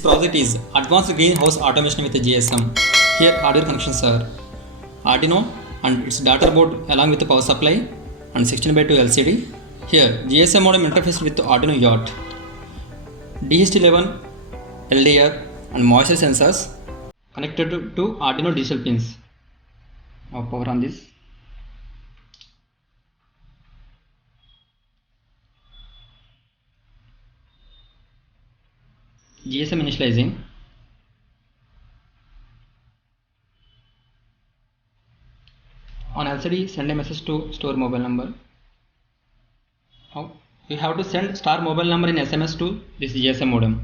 This project is Advanced Greenhouse Automation with GSM. Here hardware connections are Arduino and its data board along with the power supply and 16:2 LCD. Here GSM modem interface with Arduino Yacht, DHT11, LDR and moisture sensors connected to Arduino digital pins. Now power on this. GSM initializing. On LCD, send a message to store mobile number. Now you have to send star mobile number in SMS to this GSM modem.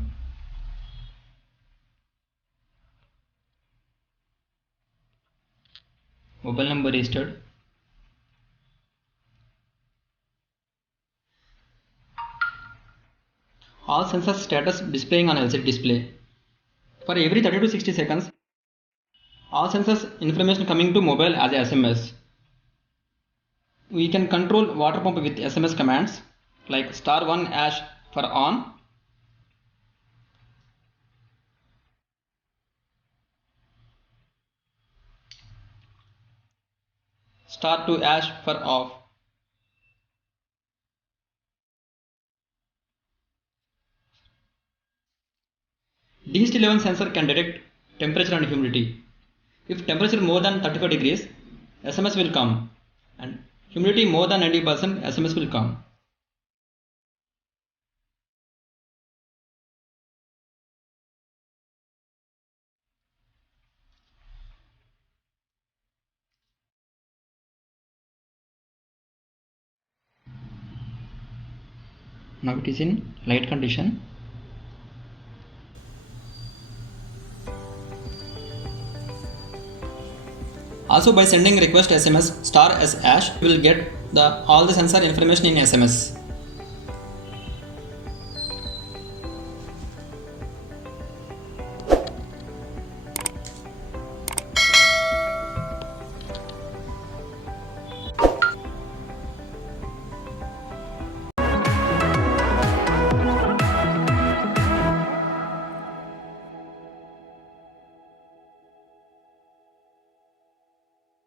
Mobile number registered. All sensors status displaying on LCD display. For every 30 to 60 seconds, all sensors information coming to mobile as SMS. We can control water pump with SMS commands like *1# for on, *2# for off. DHT11 sensor can detect temperature and humidity. If temperature more than 35 degrees, SMS will come, and humidity more than 90%, SMS will come. Now it is in light condition. Also by sending request SMS *S# will get all the sensor information in SMS.